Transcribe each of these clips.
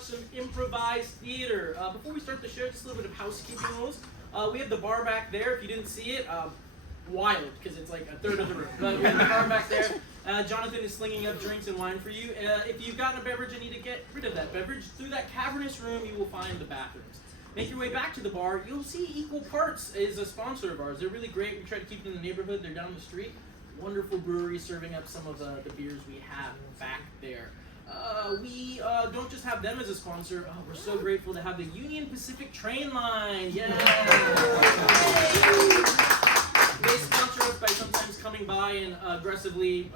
Some improvised theater. Before we start the show, just a little bit of housekeeping rules. We have the bar back there. If you didn't see it, wild, because it's like a third of the room. But we have the bar back there. Jonathan is slinging up drinks and wine for you. If you've gotten a beverage and need to get rid of that beverage, through that cavernous room, you will find the bathrooms. Make your way back to the bar. You'll see Equal Parts is a sponsor of ours. They're really great. We try to keep them in the neighborhood. They're down the street. Wonderful brewery serving up some of the beers we have back there. We don't just have them as a sponsor. Oh, we're so grateful to have the Union Pacific Train Line. Yeah. They sponsor us by sometimes coming by and aggressively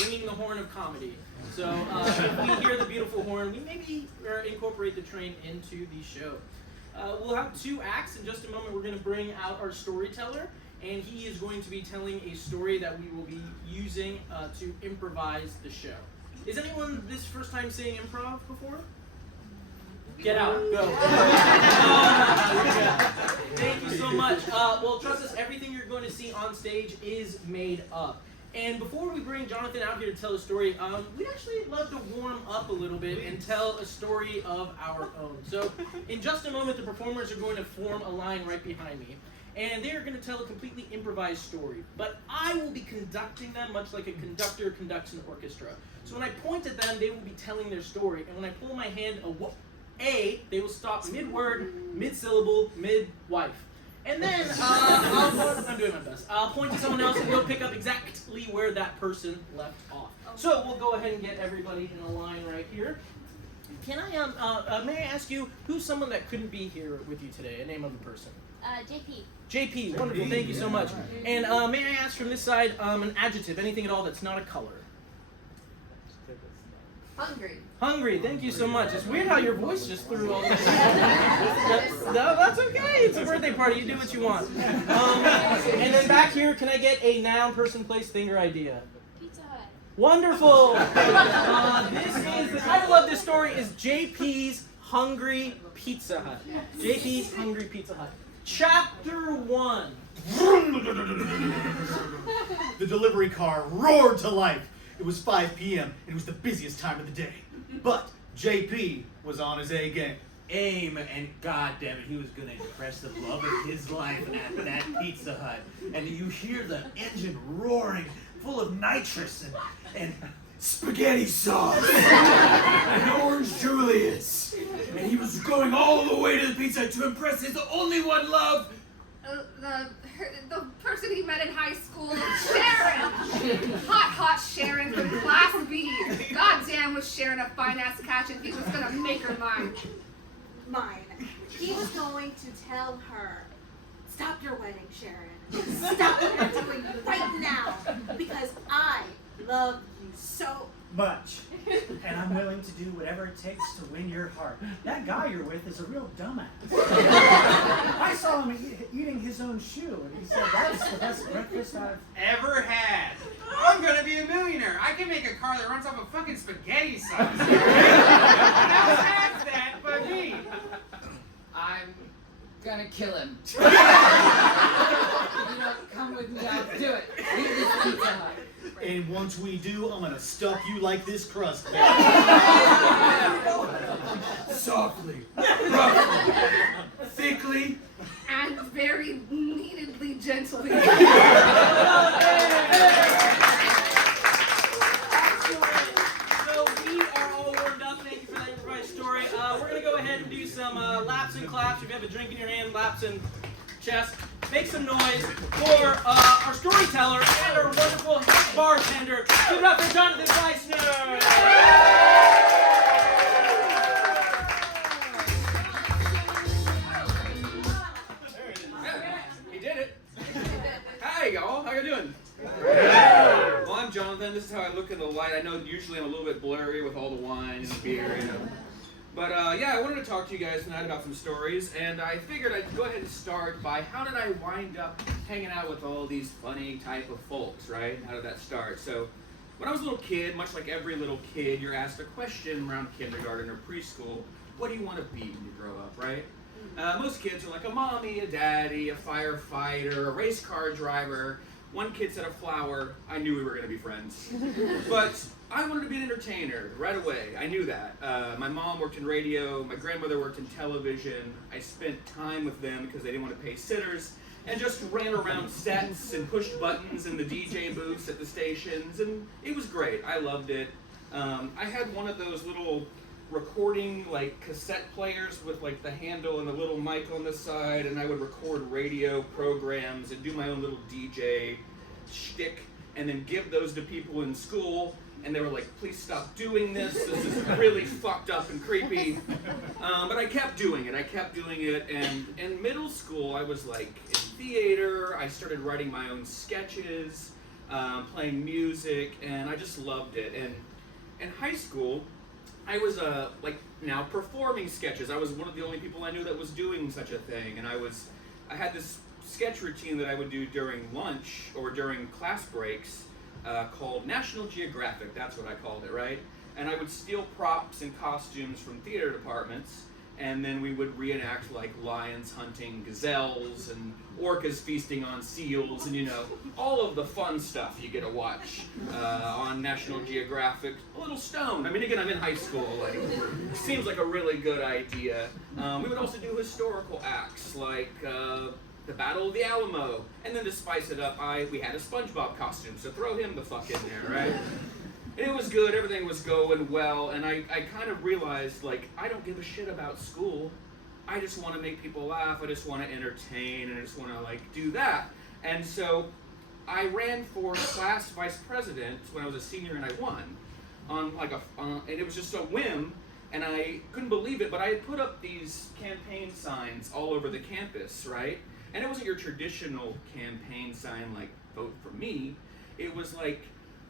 ringing the horn of comedy. So if we hear the beautiful horn, we maybe incorporate the train into the show. We'll have 2 acts. In just a moment, we're going to bring out our storyteller, and he is going to be telling a story that we will be using to improvise the show. Is anyone this first time seeing improv before? Get out. Go. Thank you so much. Well, trust us, everything you're going to see on stage is made up. And before we bring Jonathan out here to tell a story, we'd actually love to warm up a little bit and tell a story of our own. So in just a moment, the performers are going to form a line right behind me. And they are going to tell a completely improvised story. But I will be conducting them much like a conductor conducts an orchestra. So when I point at them, they will be telling their story. And when I pull my hand they will stop mid-word, mid-syllable, mid-wife. And then I'm doing my best. I'll point to someone else and they'll pick up exactly where that person left off. So we'll go ahead and get everybody in a line right here. Can I, may I ask you, who's someone that couldn't be here with you today? A name of a person. JP. JP, wonderful, thank you so much. And may I ask from this side, an adjective, anything at all that's not a color? Hungry. Hungry, thank you so much. It's weird how your voice just threw all this. No, that's okay. It's a birthday party. You do what you want. And then back here, can I get a noun, person, place, thing, or idea? Pizza Hut. Wonderful. The title of this story is JP's Hungry Pizza Hut. JP's Hungry Pizza Hut. Chapter 1. The delivery car roared to life. It was 5 p.m. and it was the busiest time of the day. But JP was on his A game. Aim, and goddammit, he was gonna impress the love of his life at that Pizza Hut. And you hear the engine roaring, full of nitrous and spaghetti sauce and orange Julius. And he was going all the way to the Pizza Hut to impress his only one love. The person he met in high school, Sharon. Hot Sharon from Class B. Goddamn was Sharon a fine-ass catch and he was gonna make her mine. He was going to tell her, stop your wedding, Sharon. Stop what you're doing right now, because I love you so much. And I'm willing to do whatever it takes to win your heart. That guy you're with is a real dumbass. I saw him eating his own shoe, and he said, that's the best breakfast I've ever had. I'm gonna be a millionaire. I can make a car that runs off of fucking spaghetti sauce. How sad's that but me? I'm gonna kill him. You don't come with me, I'll do it. Leave this Pizza Hut. And once we do, I'm gonna stuff you like this crust. Softly, roughly, thickly, and very neededly gently. So we are all warmed up. Thank you for that improvised story. We're going to go ahead and do some laps and claps. If you have a drink in your hand, laps and chest. Make some noise for our storyteller and our wonderful bartender. Give it up for Jonathan Weissner. He did it. Hi, y'all. How you doing? Well, I'm Jonathan. This is how I look in the light. I know usually I'm a little bit blurry with all the wine and the beer, you know. But yeah, I wanted to talk to you guys tonight about some stories, and I figured I'd go ahead and start by how did I wind up hanging out with all these funny type of folks, right? How did that start? So when I was a little kid, much like every little kid, you're asked a question around kindergarten or preschool. What do you want to be when you grow up, right? Most kids are like a mommy, a daddy, a firefighter, a race car driver. One kid said a flower. I knew we were going to be friends. But I wanted to be an entertainer right away. I knew that. My mom worked in radio. My grandmother worked in television. I spent time with them because they didn't want to pay sitters, and just ran around sets and pushed buttons in the DJ booths at the stations, and it was great. I loved it. I had one of those little recording like cassette players with like the handle and the little mic on the side, and I would record radio programs and do my own little DJ shtick, and then give those to people in school, and they were like, please stop doing this is really fucked up and creepy. But I kept doing it, and in middle school I was like in theater. I started writing my own sketches, playing music, and I just loved it. And in high school I was like now performing sketches. I was one of the only people I knew that was doing such a thing, and I had this sketch routine that I would do during lunch or during class breaks called National Geographic. That's what I called it, right? And I would steal props and costumes from theater departments, and then we would reenact like lions hunting gazelles and orcas feasting on seals, and all of the fun stuff you get to watch on National Geographic. A little stoned. I mean, again, I'm in high school. Like, it seems like a really good idea. We would also do historical acts like the Battle of the Alamo, and then to spice it up, we had a SpongeBob costume, so throw him the fuck in there, right? And it was good, everything was going well, and I kind of realized, like, I don't give a shit about school. I just want to make people laugh, I just want to entertain, and I just want to, like, do that. And so I ran for class vice president when I was a senior, and I won. And it was just a whim, and I couldn't believe it, but I had put up these campaign signs all over the campus, right? And it wasn't your traditional campaign sign, like, vote for me. It was like,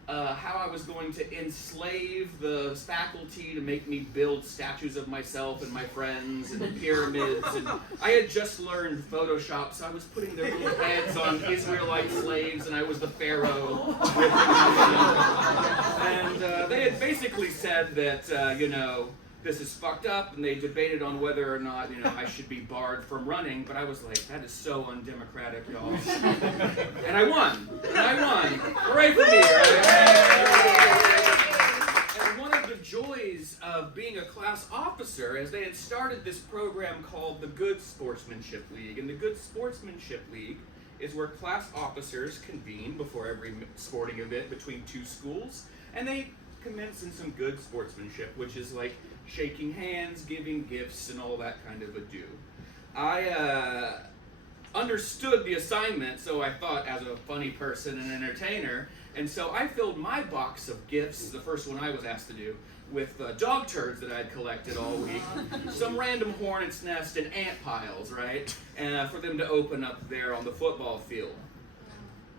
how I was going to enslave the faculty to make me build statues of myself and my friends and pyramids. And I had just learned Photoshop, so I was putting their little heads on Israelite slaves, and I was the pharaoh. And they had basically said that, this is fucked up, and they debated on whether or not, I should be barred from running, but I was like, that is so undemocratic, y'all. And I won. Hooray for me, right? And one of the joys of being a class officer is they had started this program called the Good Sportsmanship League, and the Good Sportsmanship League is where class officers convene before every sporting event between two schools, and they commence in some good sportsmanship, which is like shaking hands, giving gifts, and all that kind of ado. I understood the assignment, so I thought as a funny person and entertainer, and so I filled my box of gifts, the first one I was asked to do, with dog turds that I'd collected all week, some random hornet's nest and ant piles, right, and for them to open up there on the football field.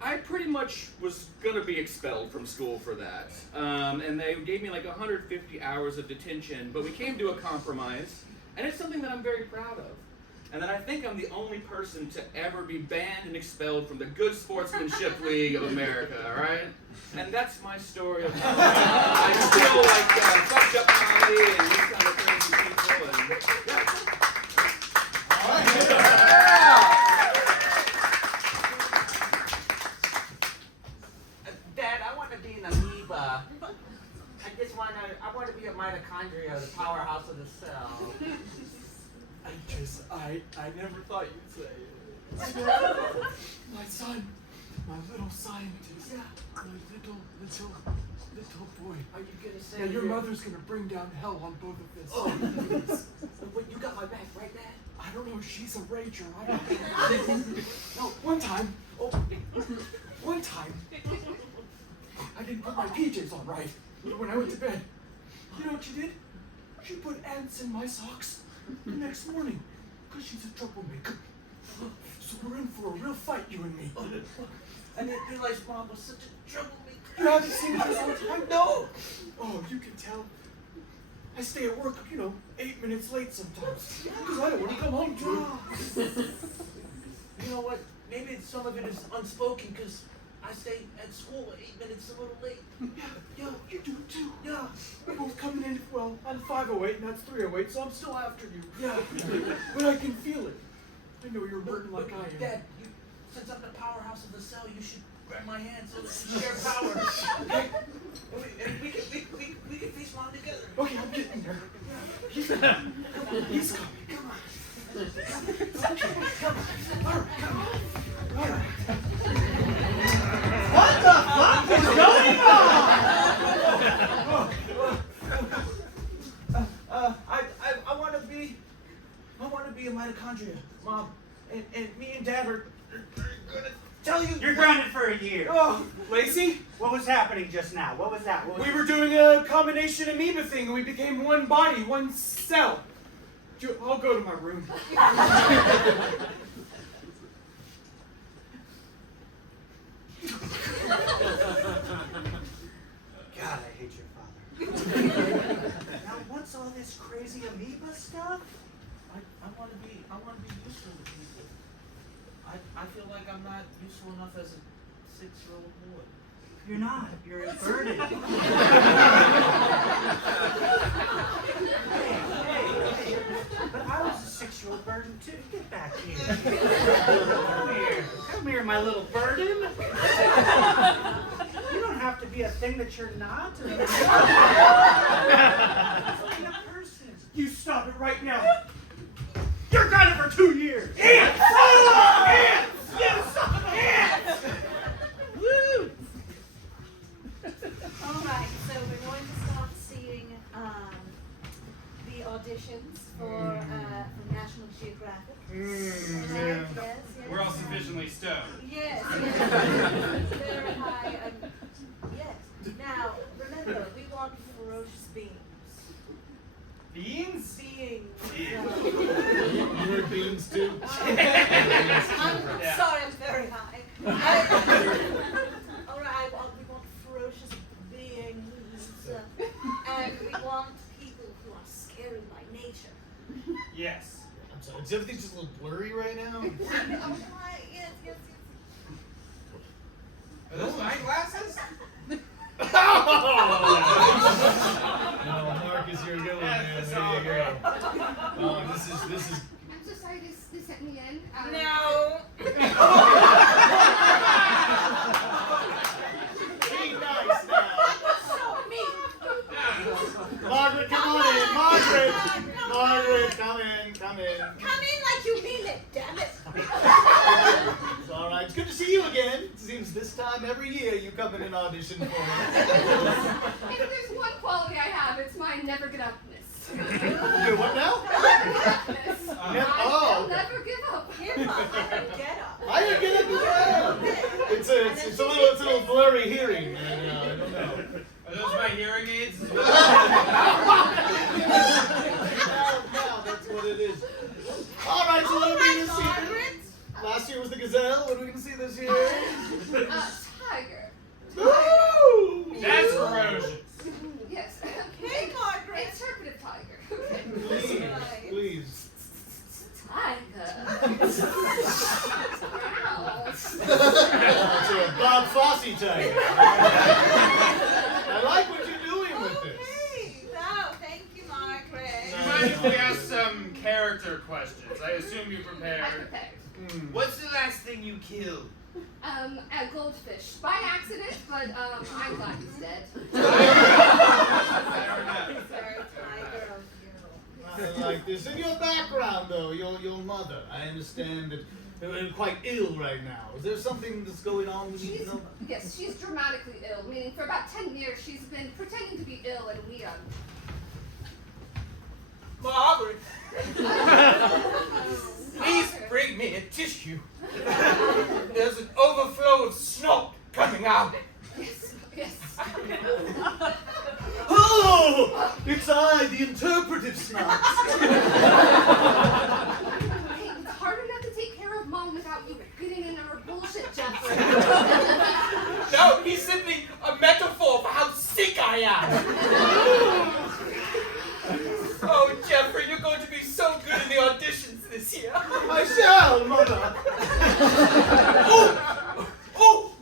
I pretty much was going to be expelled from school for that, and they gave me like 150 hours of detention, but we came to a compromise, and it's something that I'm very proud of. And then I think I'm the only person to ever be banned and expelled from the Good Sportsmanship League of America, all right? And that's my story of how I still like fucked up comedy and these kind of crazy people, and yeah. All right. Dad, I want to be an amoeba. I want to be a mitochondria, the powerhouse of the cell. I never thought you'd say it. My son, my little scientist, my little boy. Are you gonna say? Yeah, your mother's gonna bring down hell on both of this. Oh, but you got my back, right, Dad? I don't know. She's a rager. I don't know. No, one time, I didn't put my PJs on right when I went to bed. You know what she did? She put ants in my socks the next morning, because she's a troublemaker. So we're in for a real fight, you and me. I didn't realize Mom was such a troublemaker. You haven't seen her all the time? No. Oh, you can tell. I stay at work, 8 minutes late sometimes, because I don't want to come home to her. You know what? Maybe some of it is unspoken, because I stay at school 8 minutes a little late. Yo, you do it too. Yeah. We're both coming in, well, I'm 5:08 and that's 3:08, so I'm still after you. Yeah. But I can feel it. I know you're burdened like I am. Dad, since I'm the powerhouse of the cell, you should grab my hand so that we share power. Okay? And we can face Mom together. Okay, I'm getting there. He's coming. Come on. All right. What the fuck is going on? I want to be a mitochondria, Mom, and me and Dad are gonna tell you. You're grounded for a year. Oh, Lacey, What was happening just now? What was that? What was we were doing a combination amoeba thing and we became one body, one cell. I'll go to my room. God, I hate your father. Now, what's all this crazy amoeba stuff? I want to be useful to people. I feel like I'm not useful enough as a 6-year-old boy. You're not. You're inverted. Hey. But I was a 6-year-old burden too. Get back here. Come here, my little burden. You don't have to be a thing that you're not. Be a person. You stop it right now. You're grounded for 2 years. Ants! Ants! Yes! Ants! Woo! All right, so we're going to start seeing the auditions for National Geographic. Right? Yes. We're all sufficiently stoned. Yes. Very high. Yes. Now, remember, we want ferocious beings. Beans? Beings. You were beans too? I'm sorry, I'm very high. All right, we want ferocious beings. And we want people who are scary by nature. Yes. I'm sorry, is everything just a little blurry right now? All right, yes. Are those my glasses? No, Marcus, you're a good one, man. Yes, There you go. This is. I'm so sorry they sent me in. No. Be nice now. So mean. Margaret, come on in. Margaret, come in. Come in like you mean it, damn it. It's all right. It's good to see you again. It seems this time every year you come in and audition for me. If there's one quality I have, it's my never get upness. You're what now? Never give upness. I'll okay. never give up. Give up. I don't get up. I didn't get it. It's a little blurry hearing. I don't know. Are those my hearing aids? Now, that's what it is. All right, so what are we going to see? Last year was the gazelle. What are we going to see this year? Tiger. Woo! That's ferocious. Yes. Hey, Margaret. Interpretive tiger. Please. Tiger. Wow. So a Bob Fosse type. I like what you're doing with this. Oh, thank you, Margaret. Do you mind if we ask some character questions? I assume you I prepared. prepared. What's the last thing you killed? A goldfish. By accident, but I'm glad he's dead. Fair enough. Sorry, tiger of I like this. In your background, though, your mother, I understand that you're quite ill right now. Is there something that's going on we need to know? Yes, she's dramatically ill, meaning for about 10 years she's been pretending to be ill and we Margaret, please Tiger. bring me a tissue. There's an overflow of snot coming out. Yes. Oh! It's I, the interpretive snot. Hey, it's hard enough to take care of Mom without you getting in her bullshit, Jeffrey. No, he's simply a metaphor for how sick I am. Oh, Jeffrey, you're going to be so good in the auditions this year. I shall, mother. Oh!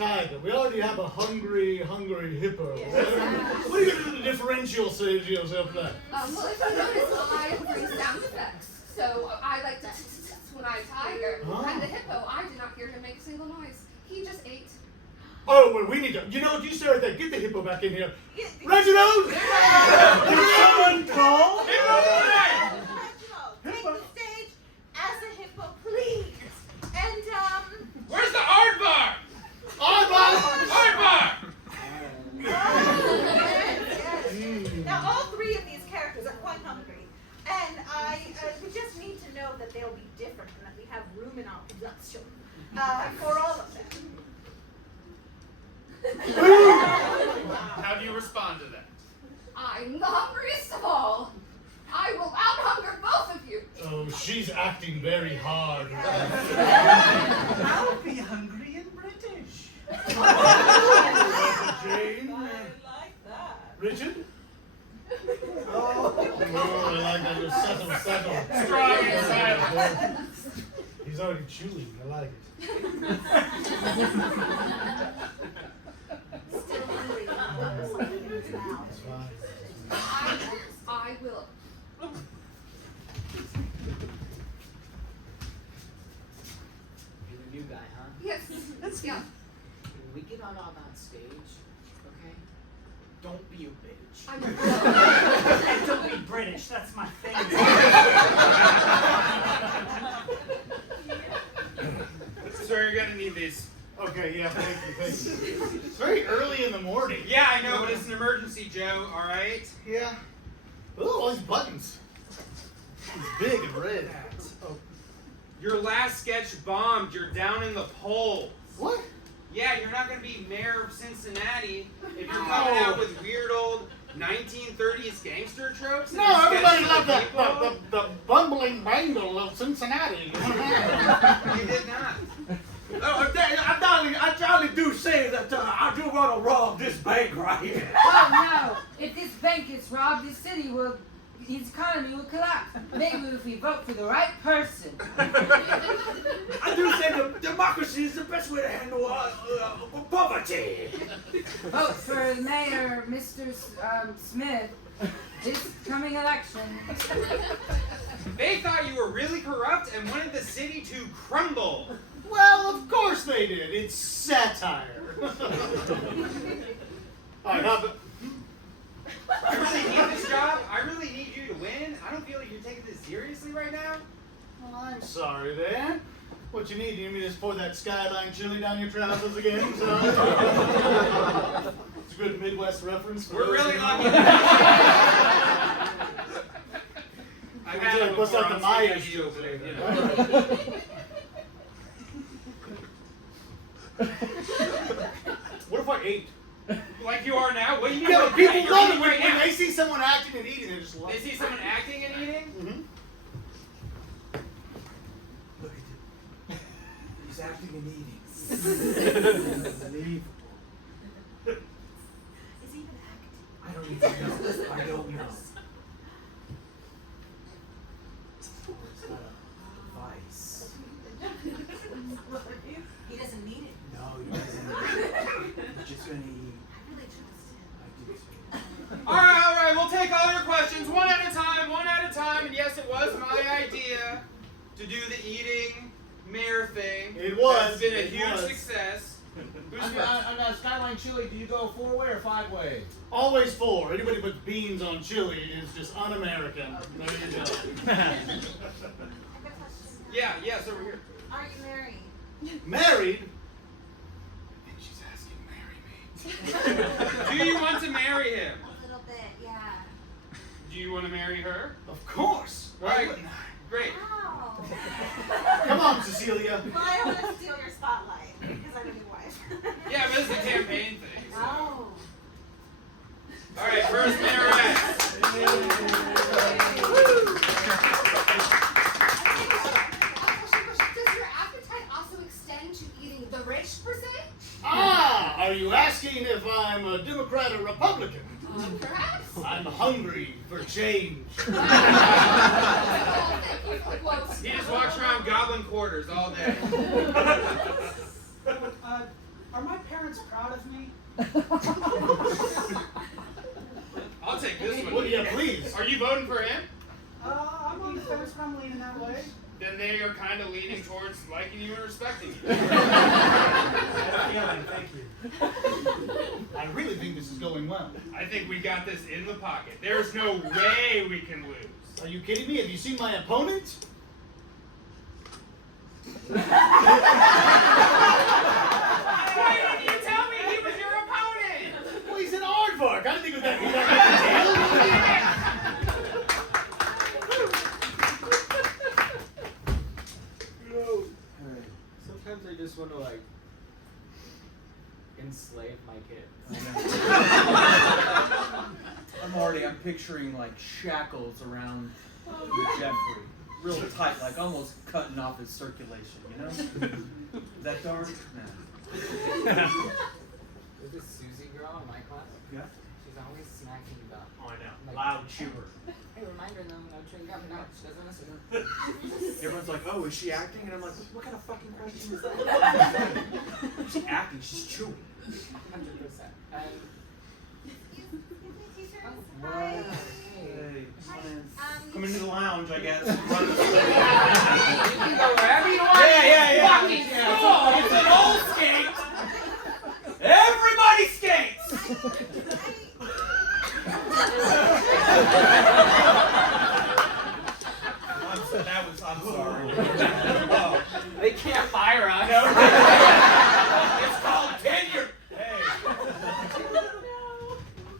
tiger. We already have a hungry hippo. Yes. What are you going to do to differential yourself from that? Well, if you notice, I bring sound effects. So I like to when I tiger, and the hippo, I did not hear him make a single noise. He just ate. Oh, well, we need to. You know what? You stay right there. Get the hippo back in here. Reginald! Someone call? Reginald, take the stage as a hippo, please. And, Where's the aardvark? Aardvark! yes. Now, all three of these characters are quite hungry. And we just need to know that they'll be different and that we have room in our production for all of them. How do you respond to that? I'm the hungriest of all. I will out-hunger both of you. Oh, she's acting very hard. I'll be hungry and British. Jane? I like that. Richard? Oh, I like that. Just settle. Strong and silent. He's already chewing. I like it. Still hungry. Something in his mouth. That's fine. I will. You're the new guy, huh? Yes. Yeah. When we get out on that stage, okay? Don't be a bitch. I'm And don't be British, that's my thing. Sir, you're gonna need these. Okay, yeah, thank you. It's very early in the morning. Yeah, I know, but it's an emergency, Joe, alright? Yeah. Ooh, all these buttons. It's big and red. Oh. Your last sketch bombed. You're down in the polls. What? Yeah, you're not gonna be mayor of Cincinnati if you're coming out with weird old 1930s gangster tropes. and No, you're everybody sketching loved people. the bumbling bangle of Cincinnati. You did not. I jolly do say that I do want to rob this bank right here. Oh no! If this bank gets robbed, this city will, its economy will collapse. Maybe if we vote for the right person. I do say that democracy is the best way to handle poverty. Vote for Mayor Mr. Smith this coming election. They thought you were really corrupt and wanted the city to crumble. Well, of course they did. It's satire. All right, now, but I really need this job. I really need you to win. I don't feel like you're taking this seriously right now. well, I'm sorry there. What you need? You need me to just pour that skyline chili down your trousers again? So, it's a good Midwest reference. For We're those really who lucky. know. I've had it What's before like the on stage, Myers I do, but, you know. All right. What if I ate? Like you are now? What do you mean? Yeah, like but people that? love You're it when, eating when right they see someone acting and eating. They just love now. it. They see someone acting and eating? Mm-hmm. Look at him. He's acting and eating. Unbelievable. Is he even acting? I don't even know. I don't know. It's not a device. He doesn't need it. No, he doesn't. He's just gonna eat. I really trust him. I do too. All right. We'll take all your questions one at a time. And yes, it was my idea to do the eating mayor thing. It was. It's been a It huge was. success. Who's On first? Skyline Chili, do you go 4-way or 5-way? Always 4. Anybody puts beans on chili is just un-American. There you go. I have a question. Yes, over here. Are you married? Married? I think she's asking marry me. Do you want to marry him? A little bit, yeah. Do you want to marry her? Of course. Why Right. wouldn't I? Great. Wow. Come on, Cecilia. Well, I don't want to steal your spotlight because I'm a new wife. Yeah, but it's a campaign thing. So. Oh. All right, first mayoress. Does your appetite also extend to eating the rich, per se? Ah, are you asking if I'm a Democrat or Republican? Perhaps? I'm hungry for change. Oh, thank you for the quotes. He just walks around goblin quarters all day. Are my parents proud of me? I'll take this one. Well, yeah, please. Are you voting for him? I'm on the fence, but I'm leaning that way. Then they are kind of leaning towards liking you and respecting you. Thank you. I really think this is going well. I think we got this in the pocket. There's no way we can lose. Are you kidding me? Have you seen my opponent? Why didn't you tell me he was your opponent? Well, he's an aardvark. I didn't think it was that big a deal. Sometimes I just want to like enslave my kids. I'm picturing like shackles around Jeffrey. Real tight, like almost cutting off his circulation, you know? Is that dark? No. There's this Susie girl in my class. Yeah. She's always smacking the. Oh, I know. Like, Loud chewer. Hey, remind her though, no chewing gum. No, she doesn't listen. Everyone's like, oh, is she acting? And I'm like, what kind of fucking question is that? She's acting, she's chewing. 100%. And Hey. Um, Come into the lounge, I guess. you can go wherever you want. Yeah. Fucking school. It's an old skate. Everybody skates. I'm sorry. Oh. They can't fire us. No. It's called tenure. Hey.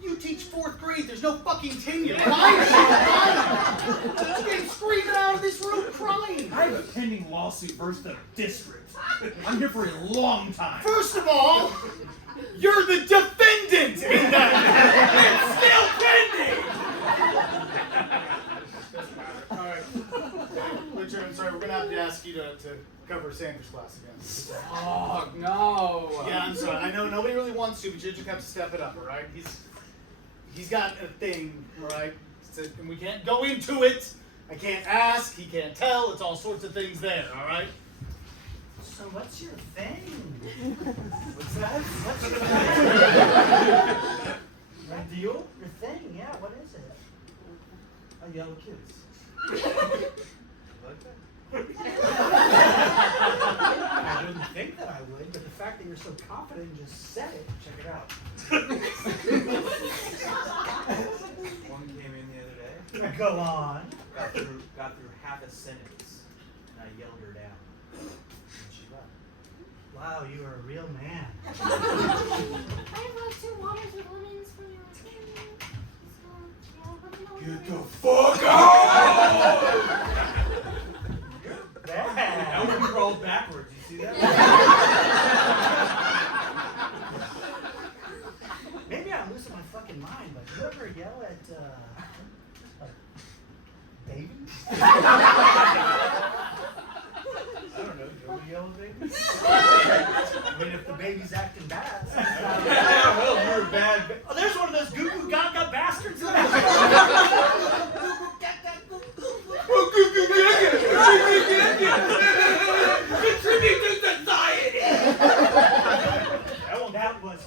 You teach 4th grade. There's no fucking tenure. Why are you crying? She's getting screaming out of this room crying. I have a pending lawsuit versus the district. I'm here for a long time. First of all, you're the defendant in that. It's still pending. All right. Richard, I'm sorry. We're gonna have to ask you to cover Sandra's class again. Oh no. Yeah, I'm sorry. I know nobody really wants to, but you just have to step it up, all right? He's got a thing, all right? And we can't go into it. I can't ask. He can't tell. It's all sorts of things there, all right? So what's your thing? What's that? What's your thing? Deal? Your thing, yeah, what is it? I yell at kids. Like that? I wouldn't think that I would, but the fact that you're so confident and just said it, check it out. One came in the other day. Go on. Got through half a sentence, and I yelled her down. And she left. Wow, you are a real man. I brought 2 waters with lemons for your Get the fuck out! Bad. Elton crawled backwards. You see that? Maybe I'm losing my fucking mind, but you ever yell at, babies? I don't know. Nobody yell at babies? I mean, if the baby's acting bad. Yeah, well, you're a bad. Oh, there's one of those goo goo gaga bastards. Contribute to society. That was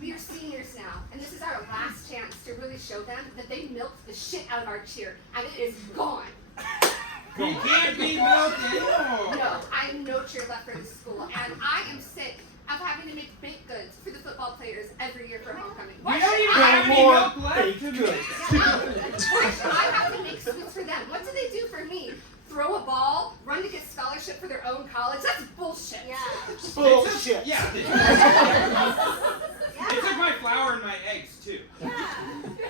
We are seniors now, and this is our last chance to really show them that they milked the shit out of our cheer, and it is gone. You can't be milked anymore. No, I have no cheer left for this school, and I am sick of having to make baked goods for the football players every year for homecoming. We don't even have any milk left. Why should I have to make sweets for them? What do they do for me? Throw a ball, run to get scholarship for their own college? That's bullshit. Yeah. Bullshit. Yeah. They took my flour and my eggs too. Yeah.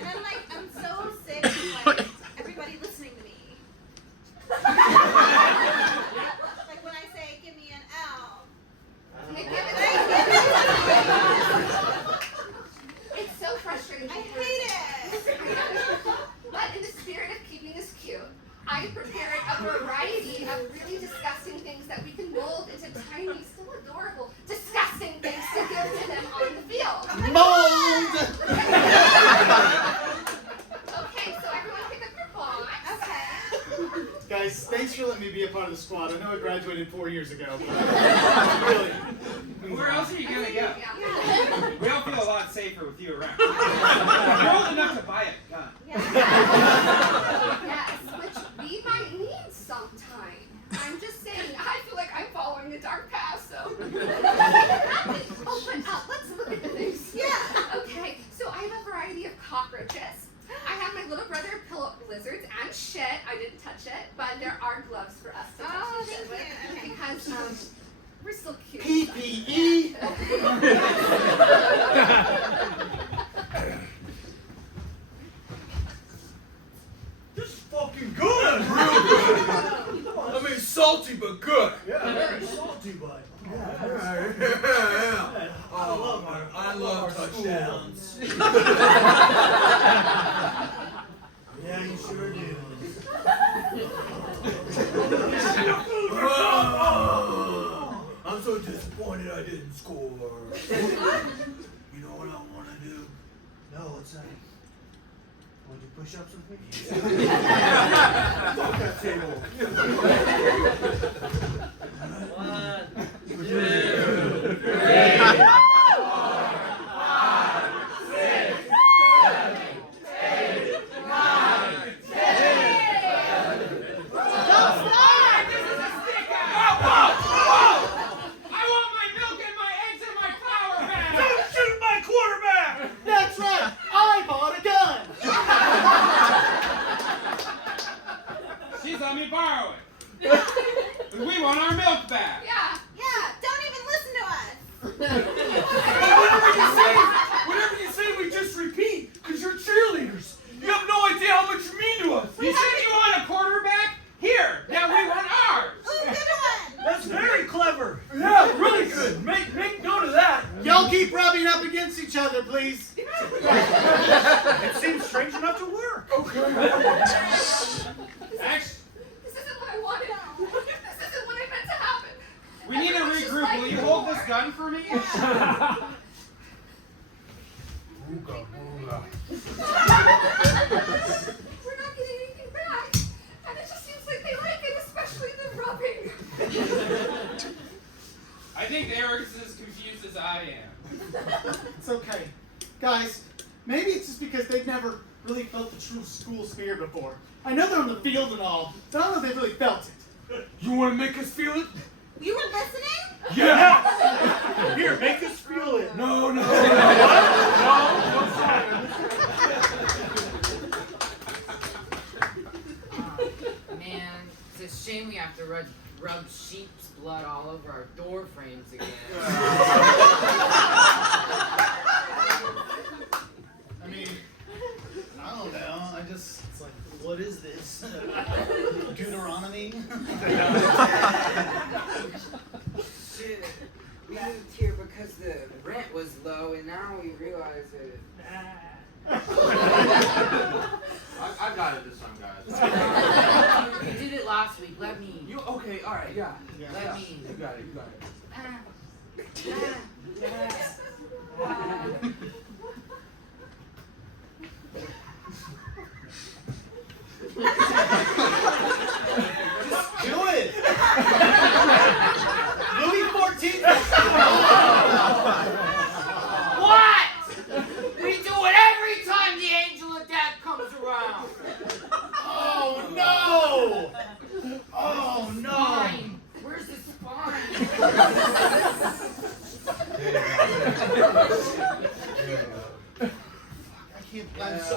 And like, I'm so sick of like everybody listening to me. Like when I say, give me an L. It's so frustrating. I hate it. But in the spirit of keeping this cute, I prepared a variety of really disgusting things that we can mold into tiny, still adorable, disgusting things to give to them on the field. Mold! Guys, thanks for letting me be a part of the squad. I know I graduated 4 years ago, but really. Where else are you gonna go? Yeah. We all feel a lot safer with you around. You're old enough to buy a gun. Yes, which we might need sometime. I'm just saying, I feel like I'm following a dark path, so. Open up, let's look at the things. Yeah. Okay, so I have a variety of cockroaches. I have my little brother pillow lizards and shit. I didn't touch it, but there are gloves for us to touch the shit with. Okay. Because, we're still cute. PPE. This is fucking good. Real good. I mean, salty but good. Yeah, very salty, bud. Yeah. I love touchdowns. Yeah, you sure do. I'm so disappointed I didn't score. You know what I want to do? No, what's that? Want to do push-ups with me? Fuck that table. 1, 2, 3. That's right. I bought a gun. She's let me borrow it. We want our milk back. Yeah. Yeah, don't even listen to us. Whatever you say, we just repeat, because you're cheerleaders. You have no idea how much you mean to us. You said you want a quarterback? Here, now we want ours. Ooh, good one. That's very clever. Yeah, really good. Make note of that. Y'all keep rubbing up against each other, please. It seems strange enough to work. Okay. Actually, This isn't what I wanted. This isn't what I meant to happen. we need to Everyone's just regroup. like Will you before. hold this gun for me? We're not getting anything back. And it just seems like they like it, especially the rubbing. I think Eric's as confused as I am. It's okay. Guys, maybe it's just because they've never really felt the true school spirit before. I know they're on the field and all, but I don't know if they really felt it. You want to make us feel it? You were listening? Yeah. Here, make us feel it. No. Man, it's a shame we have to rub sheep's blood all over our door frames again. I mean, I don't know. It's like, what is this? Deuteronomy? Shit, we moved here because the rent was low, and now we realize it. I got it this time, guys. You did it last week. Let me. You okay? All right. Yeah. Let me. You got it. You got it. Just do it! Louis XIV! What? We do it every time the angel of death comes around. Oh no! Oh no! Spine. Where's the spine?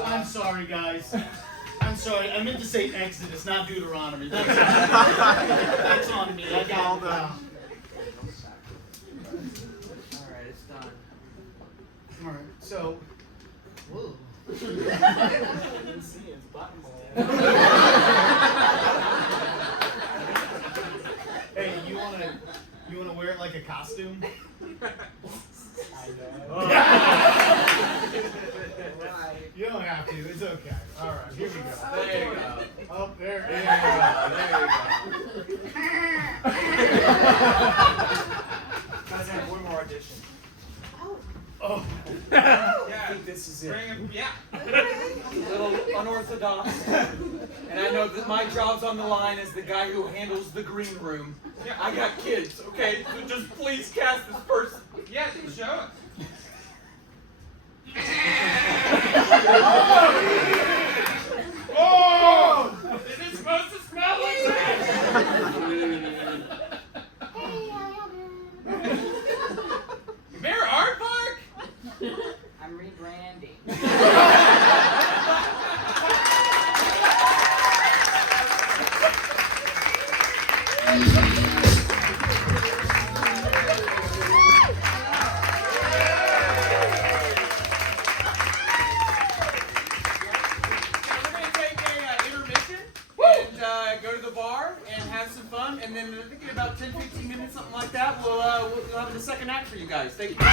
I'm sorry, guys. I'm sorry. I meant to say Exodus, not Deuteronomy. That's on me. I got it. Alright, it's done. All right. So, whoa. Hey, you wanna wear it like a costume? You don't have to. It's okay. All right. Here we go. There you go. Oh, there. There you go. Guys, I have one more audition. Oh. I Yeah. think this is it. Bring him. Yeah. A little unorthodox. And I I know that my job's on the line as the guy who handles the green room. I got kids, okay? So just please cast this person. Yeah, show us. Oh! Is it supposed to smell like that? Mayor Aardvark? I'm rebranding. Go to the bar and have some fun, and then I think in about 10-15 minutes, something like that, we'll have the second act for you guys. Thank you.